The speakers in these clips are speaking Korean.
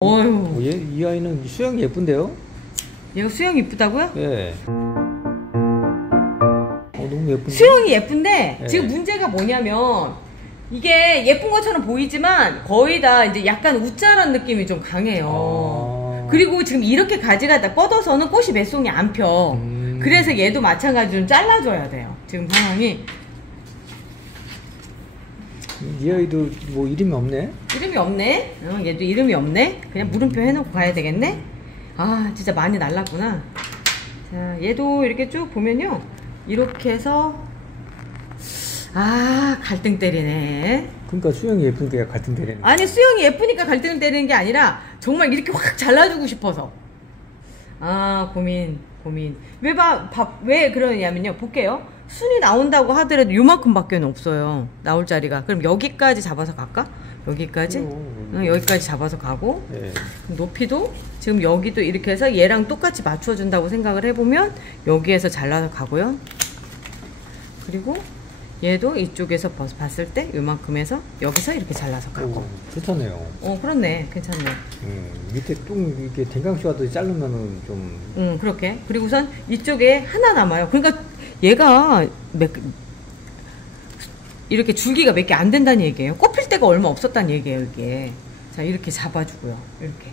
어휴. 이 아이는 수영이 예쁜데요? 얘가 수영이 이쁘다고요? 예. 너무 예쁜데? 수영이 예쁜데, 예. 지금 문제가 뭐냐면, 이게 예쁜 것처럼 보이지만, 거의 다 이제 약간 우짜란 느낌이 좀 강해요. 그리고 지금 이렇게 가지가 다 뻗어서는 꽃이 몇 송이 안 펴. 그래서 얘도 마찬가지로 좀 잘라줘야 돼요. 지금 상황이. 이 아이도 뭐 이름이 없네? 이름이 없네? 얘도 이름이 없네? 그냥 물음표 해놓고 가야 되겠네? 아, 진짜 많이 날랐구나. 자, 얘도 이렇게 쭉 보면요. 이렇게 해서, 아, 갈등 때리네. 그러니까 수영이 예쁘니까 같은 데네. 아니, 수영이 예쁘니까 갈등을 때리는 게 아니라, 정말 이렇게 확 잘라주고 싶어서. 아, 고민. 왜 그러냐면요. 볼게요. 순이 나온다고 하더라도 요만큼 밖에 없어요. 나올 자리가. 그럼 여기까지 잡아서 갈까? 여기까지? 여기까지 잡아서 가고. 네. 높이도 지금 여기도 이렇게 해서 얘랑 똑같이 맞춰준다고 생각을 해보면 여기에서 잘라서 가고요. 그리고 얘도 이쪽에서 봤을 때 요만큼에서 여기서 이렇게 잘라서 가고. 괜찮네요. 그렇네. 괜찮네. 밑에 뚱 이렇게 댕강쇼가도 자르면은 좀. 그렇게. 그리고 우선 이쪽에 하나 남아요. 그러니까 얘가 이렇게 줄기가 몇 개 안 된다는 얘기예요. 꼽힐 때가 얼마 없었다는 얘기예요, 이게. 자, 이렇게 잡아주고요. 이렇게.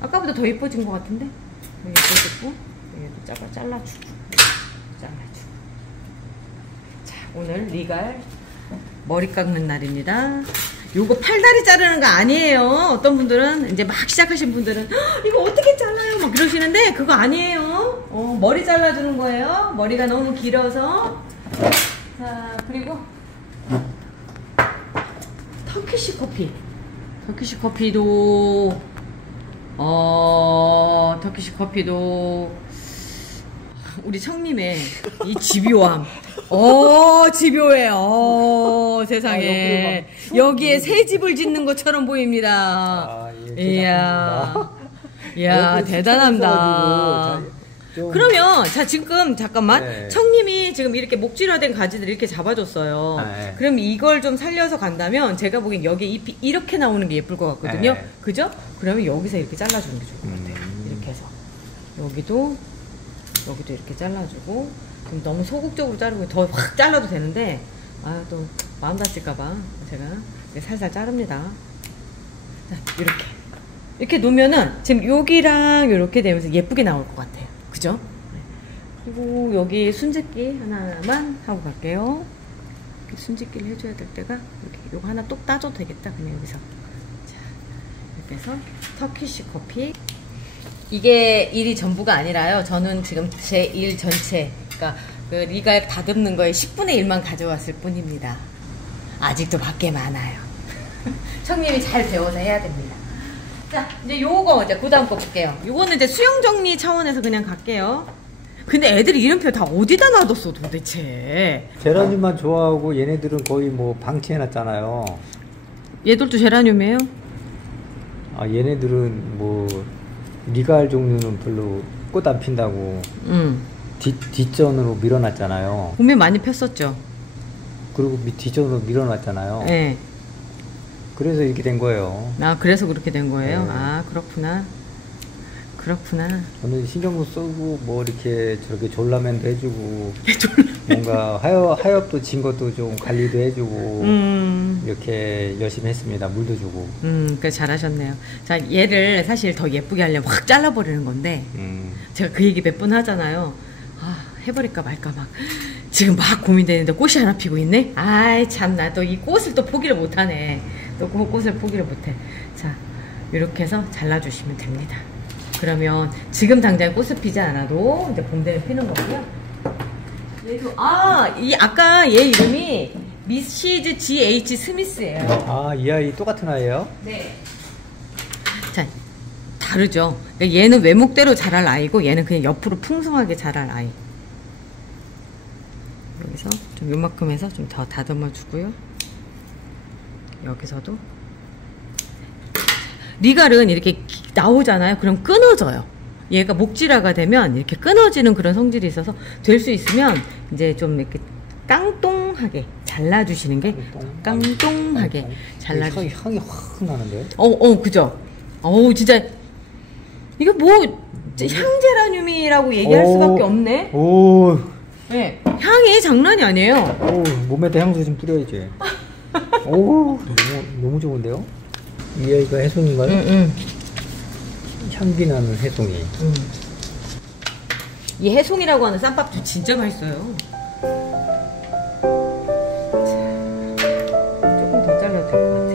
아까보다 더 예뻐진 것 같은데? 더 예뻐졌고, 얘도 잘라주고. 자, 오늘 리갈 머리 깎는 날입니다. 요거 팔다리 자르는 거 아니에요. 어떤 분들은, 이제 막 시작하신 분들은, 이거 어떻게 잘라요? 막 그러시는데, 그거 아니에요. 머리 잘라주는 거예요. 머리가 너무 길어서. 자, 그리고, 터키시 커피. 터키시 커피도, 우리 청님의 이 집요함. 집요해. 세상에. 여기에 새 집을 짓는 것처럼 보입니다. 이야, 대단합니다. 그러면, 자, 지금, 잠깐만. 네. 청님이 지금 이렇게 목질화된 가지들 이렇게 잡아줬어요. 네. 그럼 이걸 좀 살려서 간다면, 제가 보기엔 여기 잎이 이렇게 나오는 게 예쁠 것 같거든요. 네. 그죠? 그러면 여기서 이렇게 잘라주는 게 좋을 것 같아요. 이렇게 해서. 여기도 이렇게 잘라주고. 그럼 너무 소극적으로 자르고 더 확 잘라도 되는데, 또 마음 다칠까봐 제가 살살 자릅니다. 자, 이렇게 놓으면은 지금 여기랑 이렇게 되면서 예쁘게 나올 것 같아요. 그죠? 그리고 여기 순짓기 하나만 하고 갈게요. 이렇게 순짓기를 해줘야 될 때가 이렇게 요거 하나 똑 따줘도 되겠다. 그냥 여기서. 자, 이렇게 해서 터키시 커피. 이게 일이 전부가 아니라요. 저는 지금 제 일 전체, 그러니까 그 리갈 다듬는 거에 10분의 1만 가져왔을 뿐입니다. 아직도 밖에 많아요. 청님이 잘 배워서 해야 됩니다. 자, 이제 요거 이제 그 다음 거 볼게요. 요거는 이제 수영 정리 차원에서 그냥 갈게요. 근데 애들이 이름표 다 어디다 놔뒀어 도대체? 제라늄만 좋아하고 얘네들은 거의 뭐 방치해놨잖아요. 얘들도 제라늄이에요? 얘네들은 뭐 리갈 종류는 별로 꽃 안 핀다고 뒷전으로 밀어놨잖아요. 봄에 많이 폈었죠. 그리고 뒷전으로 밀어놨잖아요. 네. 그래서 이렇게 된 거예요. 그래서 그렇게 된 거예요? 네. 그렇구나. 저는 신경도 쓰고 뭐 이렇게 저렇게 졸라맨도 해주고 뭔가 하엽도 진 것도 좀 관리도 해주고 이렇게 열심히 했습니다. 물도 주고. 그래 잘하셨네요. 자, 얘를 사실 더 예쁘게 하려면 확 잘라버리는 건데 제가 그 얘기 몇 번 하잖아요. 해버릴까 말까 막 지금 막 고민되는데 꽃이 하나 피고 있네. 아이 참나 또 이 꽃을 또 포기를 못하네. 또 그 꽃을 포기를 못해. 자, 이렇게 해서 잘라주시면 됩니다. 그러면 지금 당장 꽃을 피지 않아도 이제 봄 되면 피는 거고요. 얘도 아까 얘 이름이 미시즈 G.H. 스미스예요. 이 아이 똑같은 아이예요? 네. 자, 다르죠. 그러니까 얘는 외목대로 자랄 아이고 얘는 그냥 옆으로 풍성하게 자랄 아이. 여기서 좀 요만큼 해서 좀 더 다듬어 주고요. 여기서도 리갈은 이렇게 나오잖아요. 그럼 끊어져요. 얘가 목질화가 되면 이렇게 끊어지는 그런 성질이 있어서 될 수 있으면 이제 좀 이렇게 깡똥하게 잘라주시는 게 깡똥하게 잘라주시는 향이 확 나는데요? 그죠? 어우, 진짜. 이거 뭐, 향제라늄이라고 얘기할 수밖에 없네? 오. 네, 향이 장난이 아니에요. 오, 몸에다 향수 좀 뿌려야지. 오, 너무 좋은데요? 이거 해송인가요? 응. 향기 나는 해송이. 이 해송이라고 하는 쌈밥도 진짜 맛있어요. 조금 더 잘라도 될 것 같아.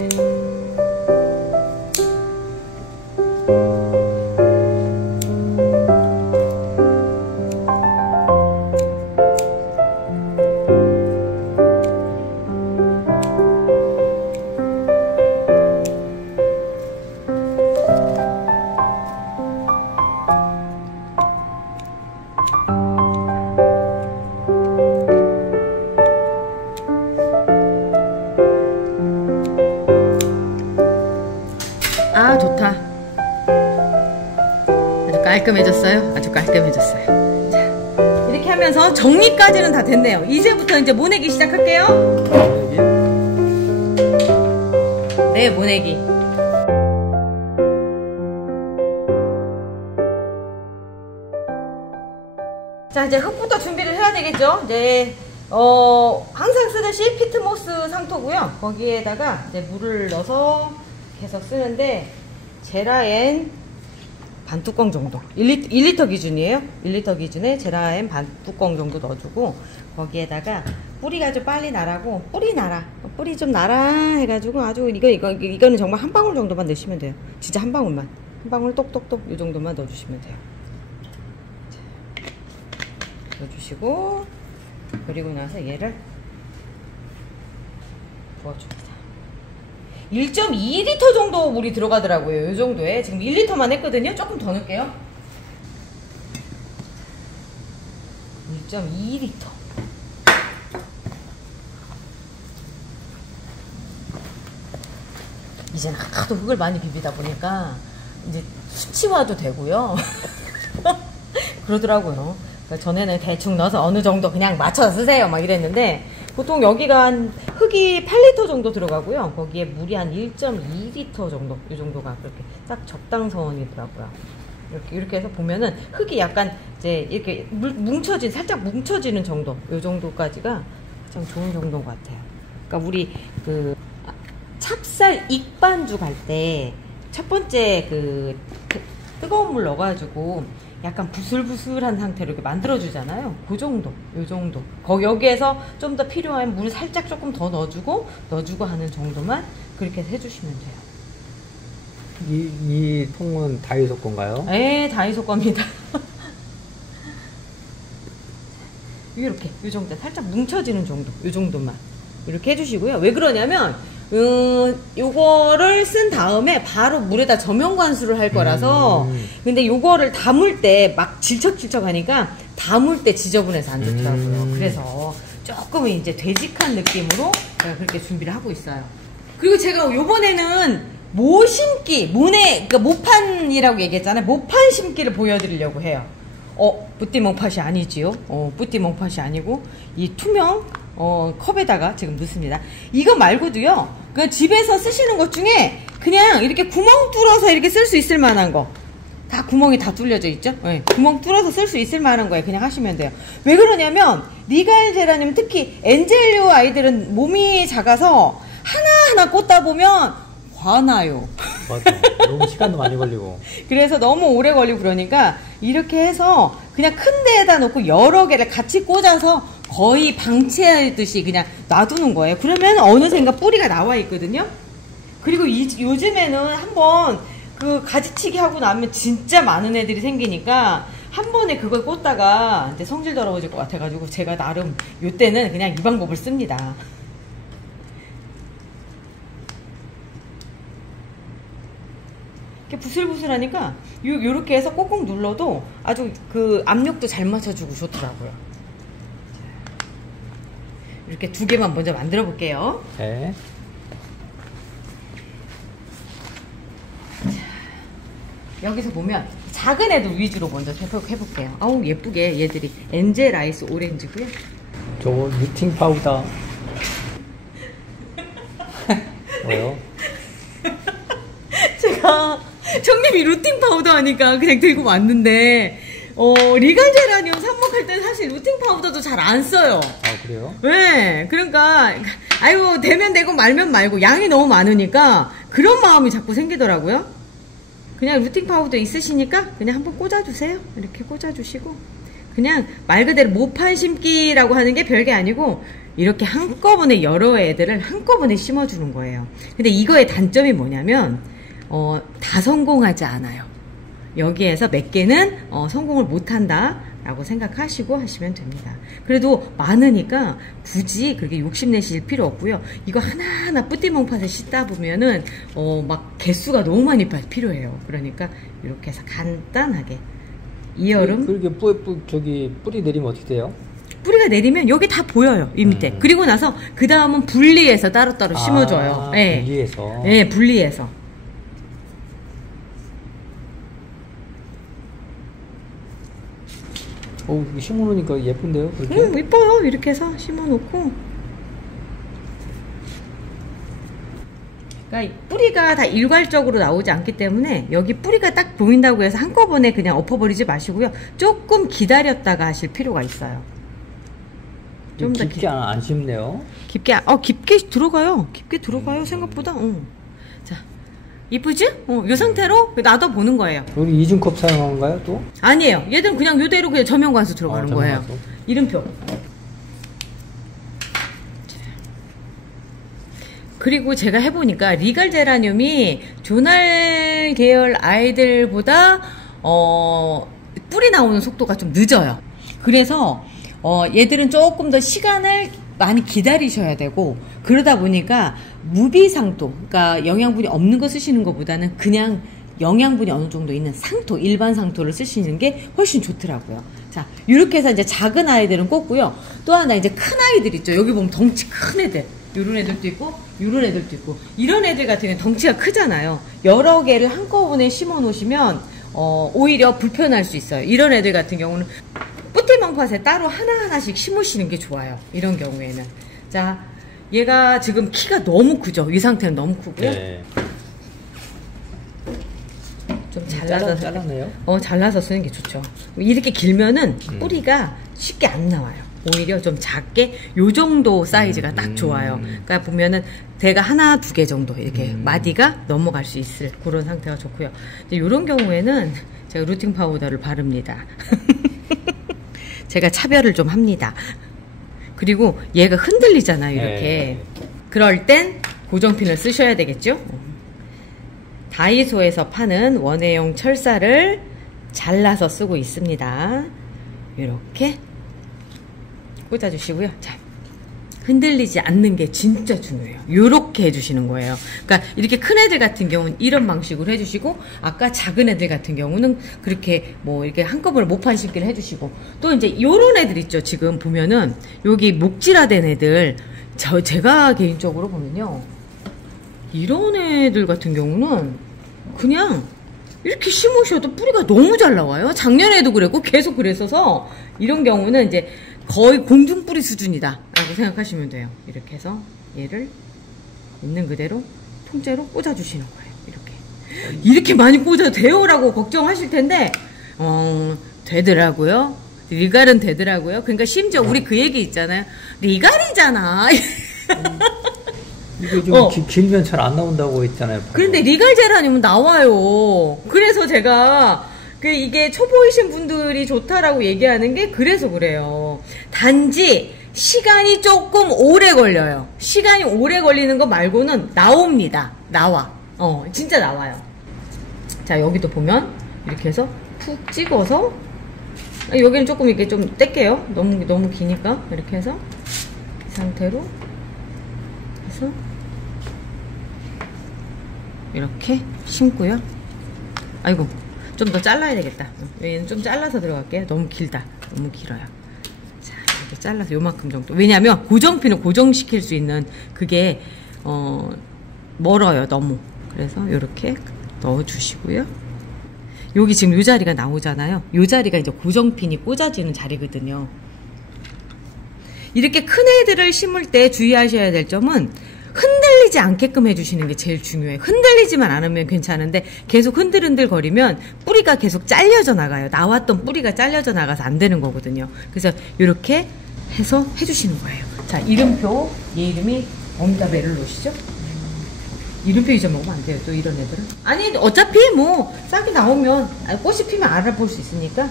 아, 좋다. 아주 깔끔해졌어요. 아주 깔끔해졌어요. 자, 이렇게 하면서 정리까지는 다 됐네요. 이제부터 이제 모내기 시작할게요. 네, 모내기. 자, 이제 흙부터 준비를 해야 되겠죠. 이제 항상 쓰듯이 피트모스 상토고요. 거기에다가 이제 물을 넣어서 계속 쓰는데 제라엔 반뚜껑 정도, 1리터 기준이에요. 1리터 기준에 제라엔 반뚜껑 정도 넣어주고, 거기에다가 뿌리가 좀 빨리 나라고, 뿌리 좀 나라 해가지고 아주 이거는 정말 한 방울 정도만 넣으시면 돼요. 진짜 한 방울만, 한 방울 똑똑똑 이 정도만 넣어주시면 돼요. 넣어주시고, 그리고 나서 얘를 부어줍니다. 1.2리터 정도 물이 들어가더라고요. 이 정도에. 지금 1리터만 했거든요. 조금 더 넣을게요. 1.2리터. 이제는 하도 흙을 많이 비비다 보니까 이제 수치화도 되고요. 그러더라고요. 그러니까 전에는 대충 넣어서 어느 정도 그냥 맞춰서 쓰세요 막 이랬는데, 보통 여기가 한 흙이 8리터 정도 들어가고요. 거기에 물이 한 1.2리터 정도, 이 정도가 그렇게 딱 적당선이더라고요. 이렇게 해서 보면은 흙이 약간 이제 이렇게 살짝 뭉쳐지는 정도, 이 정도까지가 가장 좋은 정도인 것 같아요. 그러니까 우리 그 찹쌀 익반죽 할 때 첫 번째 뜨거운 물 넣어가지고 약간 부슬부슬한 상태로 이렇게 만들어주잖아요. 그 정도, 요 정도. 여기에서 좀 더 필요한 물 살짝 조금 더 넣어주고 하는 정도만 그렇게 해주시면 돼요. 이 통은 다이소 건가요? 네, 다이소 겁니다. 이렇게, 요 정도. 살짝 뭉쳐지는 정도, 요 정도만. 이렇게 해주시고요. 왜 그러냐면, 요거를 쓴 다음에 바로 물에다 저면관수를 할 거라서, 근데 요거를 담을 때 막 질척질척 하니까 담을 때 지저분해서 안 좋더라고요. 그래서 조금은 이제 되직한 느낌으로 제가 그렇게 준비를 하고 있어요. 그리고 제가 요번에는 그러니까 모판이라고 얘기했잖아요. 모판 심기를 보여드리려고 해요. 뿌띠몽팥이 아니지요. 뿌띠몽팥이 아니고 이 투명 컵에다가 지금 넣습니다. 이거 말고도요, 그 집에서 쓰시는 것 중에 그냥 이렇게 구멍 뚫어서 이렇게 쓸 수 있을 만한 거, 다 구멍이 다 뚫려져 있죠? 네, 구멍 뚫어서 쓸 수 있을 만한 거에 그냥 하시면 돼요. 왜 그러냐면 리갈 제라늄, 특히 엔젤류 아이들은 몸이 작아서 하나하나 꽂다 보면 화나요. 맞아. 너무 시간도 많이 걸리고. 그래서 너무 오래 걸리고 그러니까 이렇게 해서 그냥 큰 데에다 놓고 여러 개를 같이 꽂아서 거의 방치하듯이 그냥 놔두는 거예요. 그러면 어느샌가 뿌리가 나와 있거든요. 그리고 요즘에는 한번 그 가지치기 하고 나면 진짜 많은 애들이 생기니까 한 번에 그걸 꽂다가 이제 성질 더러워질 것 같아가지고 제가 나름 요때는 그냥 이 방법을 씁니다. 이렇게 부슬부슬하니까 요렇게 해서 꼭꼭 눌러도 아주 그 압력도 잘 맞춰주고 좋더라고요. 이렇게 2개만 먼저 만들어 볼게요. 네. 여기서 보면 작은 애들 위주로 먼저 해볼게요. 아우 예쁘게 얘들이 엔젤 아이스 오렌지고요. 저거 뉴팅 파우더. 제가 청님이 루팅 파우더 하니까 그냥 들고 왔는데, 리갈 제라늄 삽목할 때는 사실 루팅 파우더도 잘 안 써요. 아, 그래요? 네. 그러니까, 아이고, 되면 되고 말면 말고 양이 너무 많으니까 그런 마음이 자꾸 생기더라고요. 그냥 루팅 파우더 있으시니까 그냥 한번 꽂아주세요. 이렇게 꽂아주시고. 그냥 말 그대로 모판 심기라고 하는 게 별게 아니고, 이렇게 한꺼번에 여러 애들을 한꺼번에 심어주는 거예요. 근데 이거의 단점이 뭐냐면, 다 성공하지 않아요. 여기에서 몇 개는 성공을 못한다 라고 생각하시고 하시면 됩니다. 그래도 많으니까 굳이 그렇게 욕심내실 필요 없고요. 이거 하나하나 뿌띠몽팟에 씻다 보면은 막 개수가 너무 많이 필요해요. 그러니까 이렇게 해서 간단하게 이 여름 그렇게 저기 뿌리 내리면 어떻게 돼요? 뿌리가 내리면 여기 다 보여요. 이 밑에. 그리고 나서 그 다음은 분리해서 따로따로 심어줘요. 네. 분리해서. 네, 분리해서. 심어놓으니까 예쁜데요? 그렇게? 이뻐요. 이렇게 해서 심어놓고. 그러니까 뿌리가 다 일괄적으로 나오지 않기 때문에 여기 뿌리가 딱 보인다고 해서 한꺼번에 그냥 엎어버리지 마시고요. 조금 기다렸다가 하실 필요가 있어요. 좀 더 깊게 안 심네요. 깊게 들어가요. 깊게 들어가요. 생각보다. 자, 이쁘지? 이 상태로 놔둬보는 거예요. 우리 이중컵 사용한 건가요, 또? 아니에요. 얘들은 그냥 이대로 그냥 저면관수 들어가는 거예요. 이름표. 그리고 제가 해보니까 리갈 제라늄이 조날 계열 아이들보다 뿌리 나오는 속도가 좀 늦어요. 그래서 얘들은 조금 더 시간을 많이 기다리셔야 되고, 그러다 보니까 무비상토, 그러니까 영양분이 없는 거 쓰시는 것보다는 그냥 영양분이 어느 정도 있는 상토, 일반 상토를 쓰시는 게 훨씬 좋더라고요. 자, 이렇게 해서 이제 작은 아이들은 꽂고요. 또 하나 이제 큰 아이들 있죠. 여기 보면 덩치 큰 애들. 이런 애들도 있고, 이런 애들도 있고. 이런 애들 같은 경우는 덩치가 크잖아요. 여러 개를 한꺼번에 심어 놓으시면, 오히려 불편할 수 있어요. 이런 애들 같은 경우는 뿌띠몽팟에 따로 하나하나씩 심으시는 게 좋아요. 이런 경우에는. 자, 얘가 지금 키가 너무 크죠. 이 상태는 너무 크고요. 네. 좀 잘라서 잘라내요? 잘라서 쓰는 게 좋죠. 이렇게 길면은 뿌리가 쉽게 안 나와요. 오히려 좀 작게 요 정도 사이즈가 딱 좋아요. 그러니까 보면은 대가 하나, 두 개 정도 이렇게 마디가 넘어갈 수 있을 그런 상태가 좋고요. 이런 경우에는 제가 루팅 파우더를 바릅니다. 제가 차별을 좀 합니다. 그리고 얘가 흔들리잖아요, 이렇게. 그럴 땐 고정핀을 쓰셔야 되겠죠? 다이소에서 파는 원예용 철사를 잘라서 쓰고 있습니다. 이렇게 꽂아주시고요. 자, 흔들리지 않는 게 진짜 중요해요. 이렇게 해주시는 거예요. 그러니까 이렇게 큰 애들 같은 경우는 이런 방식으로 해주시고, 아까 작은 애들 같은 경우는 그렇게 뭐 이렇게 한꺼번에 모판 심기를 해주시고, 또 이제 요런 애들 있죠. 지금 보면은 여기 목질화된 애들, 제가 개인적으로 보면요, 이런 애들 같은 경우는 그냥 이렇게 심으셔도 뿌리가 너무 잘 나와요. 작년에도 그랬고 계속 그랬어서, 이런 경우는 이제 거의 공중뿌리 수준이다 라고 생각하시면 돼요. 이렇게 해서 얘를 있는 그대로 통째로 꽂아주시는 거예요. 이렇게 많이 꽂아도 돼요? 라고 걱정하실 텐데 되더라고요. 리갈은 되더라고요. 그러니까 심지어 우리 그 얘기 있잖아요. 리갈이잖아. 이게 좀 길면 잘 안 나온다고 했잖아요. 그런데 리갈 제라늄은 나와요. 그래서 제가 이게 초보이신 분들이 좋다라고 얘기하는 게 그래서 그래요. 단지 시간이 조금 오래 걸려요. 시간이 오래 걸리는 거 말고는 나옵니다. 나와. 진짜 나와요. 자, 여기도 보면 이렇게 해서 푹 찍어서, 여기는 조금 이렇게 좀 뗄게요. 너무 기니까. 이렇게 해서 이 상태로 해서 이렇게 심고요. 아이고, 좀 더 잘라야 되겠다. 얘는 좀 잘라서 들어갈게요. 너무 길다. 너무 길어요. 자, 이렇게 잘라서 요만큼 정도. 왜냐면 고정핀을 고정시킬 수 있는 그게 멀어요. 너무. 그래서 이렇게 넣어주시고요. 여기 지금 요 자리가 나오잖아요. 요 자리가 이제 고정핀이 꽂아지는 자리거든요. 이렇게 큰 애들을 심을 때 주의하셔야 될 점은 흔들리지 흔들리지 않게끔 해주시는 게 제일 중요해요. 흔들리지만 않으면 괜찮은데 계속 흔들흔들 거리면 뿌리가 계속 잘려져 나가요. 나왔던 뿌리가 잘려져 나가서 안 되는 거거든요. 그래서 이렇게 해서 해주시는 거예요. 자, 이름표, 얘 이름이 엄다 메를롯이죠? 이름표 잊어먹으면 안 돼요. 또 이런 애들은. 아니, 어차피 뭐 싹이 나오면 꽃이 피면 알아볼 수 있으니까.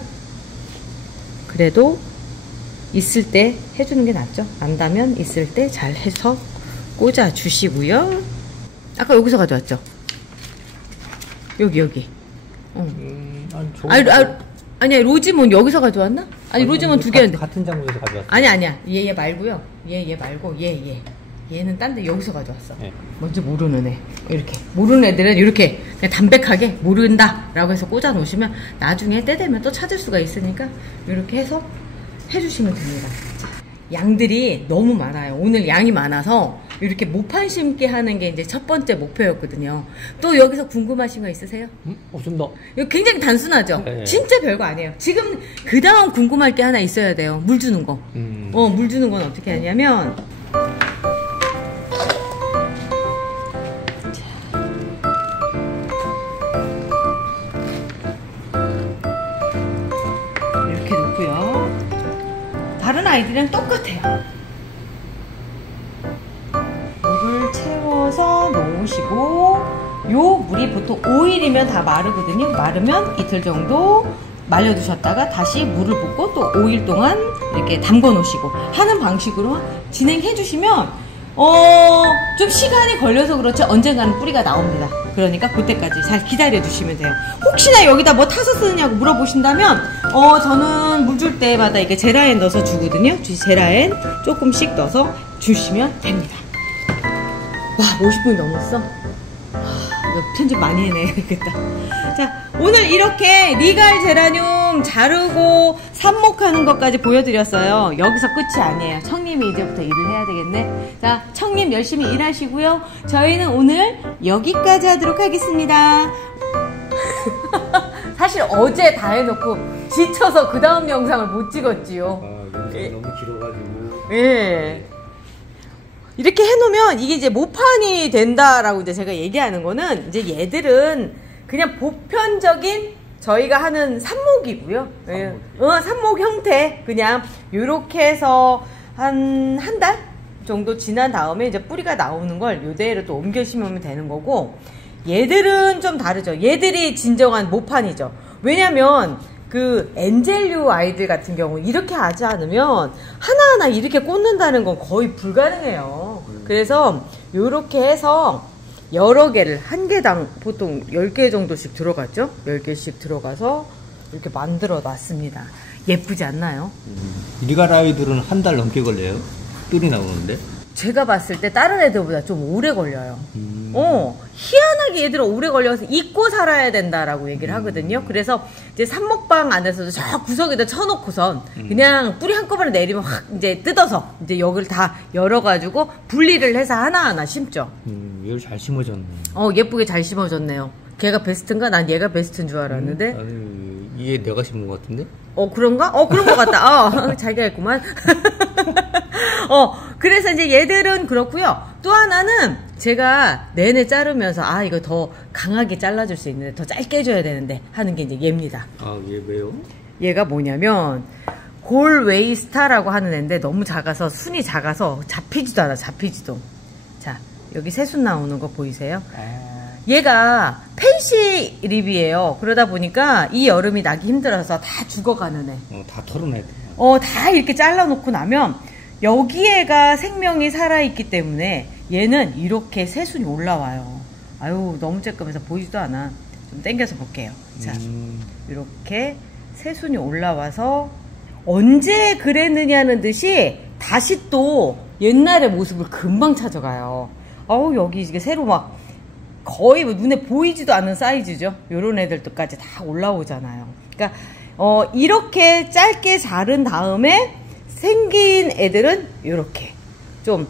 그래도 있을 때 해주는 게 낫죠. 안다면 있을 때 잘 해서 꽂아 주시고요. 아까 여기서 가져왔죠? 여기. 아니야, 로지몬 여기서 가져왔나? 아니, 로지몬 두 개였는데. 같은 장소에서 가져왔어. 아니야. 얘 말고요. 얘 말고, 얘는 딴 데 여기서 가져왔어. 네. 먼저 모르는 애. 이렇게. 모르는 애들은 이렇게 그냥 담백하게 모른다 라고 해서 꽂아 놓으시면 나중에 때 되면 또 찾을 수가 있으니까 이렇게 해서 해주시면 됩니다. 양들이 너무 많아요. 오늘 양이 많아서 이렇게 모판 심게 하는 게 이제 첫 번째 목표였거든요. 또 여기서 궁금하신 거 있으세요? 없습니다. 이거 굉장히 단순하죠? 네. 진짜 별거 아니에요. 지금 그 다음 궁금할 게 하나 있어야 돼요. 물 주는 거. 물 주는 건 어떻게 하냐면 이렇게 놓고요. 다른 아이들이랑 똑같아요. 물을 채워서 놓으시고 요 물이 보통 5일이면 다 마르거든요. 마르면 이틀 정도 말려두셨다가 다시 물을 붓고 또 5일 동안 이렇게 담궈 놓으시고 하는 방식으로 진행해 주시면 좀 시간이 걸려서 그렇지 언젠가는 뿌리가 나옵니다. 그러니까 그때까지 잘 기다려 주시면 돼요. 혹시나 여기다 뭐 타서 쓰느냐고 물어보신다면 저는 물 줄 때마다 이렇게 제라엔 넣어서 주거든요. 제라엔 조금씩 넣어서 주시면 됩니다. 와, 50분이 넘었어. 이거 편집 많이 해내야겠다. 자, 오늘 이렇게 리갈 제라늄 자르고 삽목하는 것까지 보여드렸어요. 여기서 끝이 아니에요. 청님이 이제부터 일을 해야 되겠네. 자, 청님 열심히 일하시고요. 저희는 오늘 여기까지 하도록 하겠습니다. 사실 어제 다 해놓고 지쳐서 그 다음 영상을 못 찍었지요. 영상이 너무 길어가지고. 예. 이렇게 해놓으면 이게 이제 모판이 된다라고 이제 제가 얘기하는 거는 이제 얘들은 그냥 보편적인 저희가 하는 삽목이고요. 삽목 형태. 그냥 요렇게 해서 한 달 정도 지난 다음에 이제 뿌리가 나오는 걸 요대로 또 옮겨 심으면 되는 거고, 얘들은 좀 다르죠. 얘들이 진정한 모판이죠. 왜냐면 그 엔젤류 아이들 같은 경우 이렇게 하지 않으면 하나하나 이렇게 꽂는다는 건 거의 불가능해요. 그래서 요렇게 해서 여러 개를 한 개당 보통 10개 정도씩 들어갔죠. 10개씩 들어가서 이렇게 만들어 놨습니다. 예쁘지 않나요? 리갈 아이들은 한 달 넘게 걸려요? 뜰이 나오는데? 제가 봤을 때 다른 애들보다 좀 오래 걸려요. 희한하게 얘들은 오래 걸려서 잊고 살아야 된다라고 얘기를 하거든요. 그래서 이제 삽목방 안에서도 저 구석에다 쳐놓고선 그냥 뿌리 한꺼번에 내리면 확 이제 뜯어서 이제 여기를 다 열어가지고 분리를 해서 하나하나 심죠. 얘를 잘 심어졌네. 예쁘게 잘 심어졌네요. 걔가 베스트인가? 난 얘가 베스트인 줄 알았는데. 아니, 얘 내가 심은 것 같은데? 그런가? 그런 것 같다. 자기가 했구만. 그래서 이제 얘들은 그렇고요. 또 하나는 제가 내내 자르면서 이거 더 강하게 잘라줄 수 있는데 더 짧게 해줘야 되는데 하는 게 이제 얘입니다. 얘 왜요? 얘가 뭐냐면 골웨이스타라고 하는 애인데 너무 작아서 순이 작아서 잡히지도 않아. 잡히지도. 자, 여기 새순 나오는 거 보이세요? 얘가 펜시 립이에요. 그러다 보니까 이 여름이 나기 힘들어서 다 죽어가는 애. 다 털어내야 돼. 다 이렇게 잘라놓고 나면 여기에가 생명이 살아있기 때문에 얘는 이렇게 새순이 올라와요. 아유, 너무 쬐끔해서 보이지도 않아. 좀 당겨서 볼게요. 자, 이렇게 새순이 올라와서 언제 그랬느냐는 듯이 다시 또 옛날의 모습을 금방 찾아가요. 여기 이게 새로 막 거의 눈에 보이지도 않는 사이즈죠. 요런 애들까지 다 올라오잖아요. 그러니까 이렇게 짧게 자른 다음에 생긴 애들은 이렇게 좀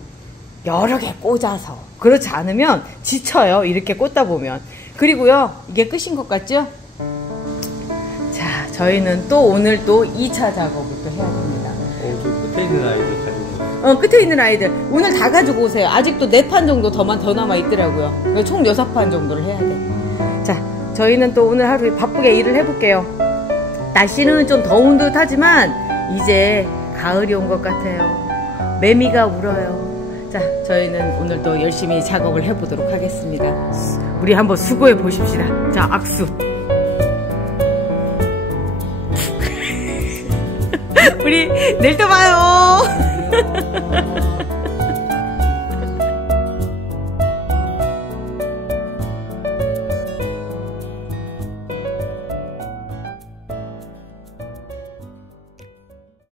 여러 개 꽂아서, 그렇지 않으면 지쳐요. 이렇게 꽂다 보면. 그리고요, 이게 끝인 것 같죠? 자, 저희는 또 오늘 또 2차 작업을 또 해야 됩니다. 저 끝에 있는 아이들 가지고. 끝에 있는 아이들 오늘 다 가지고 오세요. 아직도 4판 정도 더 남아 있더라고요. 그래서 총 6판 정도를 해야 돼. 자, 저희는 또 오늘 하루 바쁘게 일을 해볼게요. 날씨는 좀 더운 듯 하지만 이제 가을이 온 것 같아요. 매미가 울어요. 자, 저희는 오늘 또 열심히 작업을 해보도록 하겠습니다. 우리 한번 수고해 보십시다. 자, 악수. 우리 내일 또 봐요.